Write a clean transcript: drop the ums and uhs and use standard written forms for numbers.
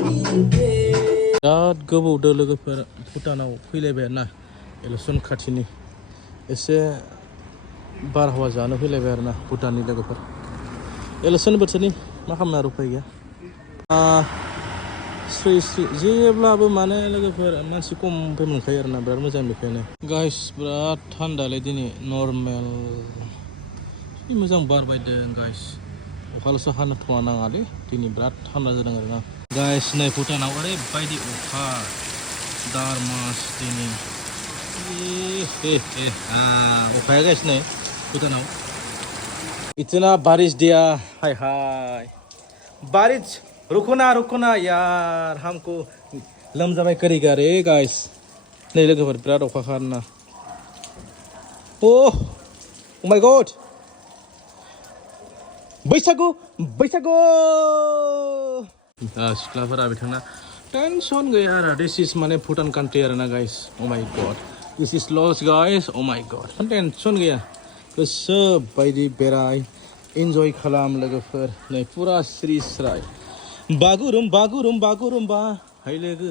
बिराद गोबावदो लोगोफोर भुटानाव फैलायबाय आरोना इलेक्सन खाथिनि एसे बारहावा जानो फैलायबाय आरोना भुटाननि लोगोफोर इलेक्सन बोथोरनि मा खालामनो आरो उफाय गैया स्रि स्रि जेब्लाबो माने लोगोफोर मानसि खम फै मोनखायो आरोना बिराद मोजां बेखायनो गाइस बिराद थान्दालै दिनै नर्मेल मोजां बार बायदों गाइस अखाल'सो हानोथ'वा नाङालै दिनै बिराद थान्दा जादों आरोना गाइस नै भुटानाव ओरैबायदि अखा दारमास दिनै अखाया गाइस नै भुटानाव इतना बारिश दिया हाय हाय बारिश रुकना यार हमको लोमजाबाय करेगा रे गाइस नै लोगोफोर बिराद अखा खारोना ओ माय गड बैसागु सिख्लाफोरा बिथांना टेंशन गैया आरो दिस इज माने भुटान कान्ट्रि आरोना गाइस ओ माय गड दिस इज लस गाइस ओ माय गड टेंशन गैया गोसो बायदि बेराय इन्जय खालाम लोगोफोर नै पुरा स्रि स्राय बागुरुम्बा हाय लोगो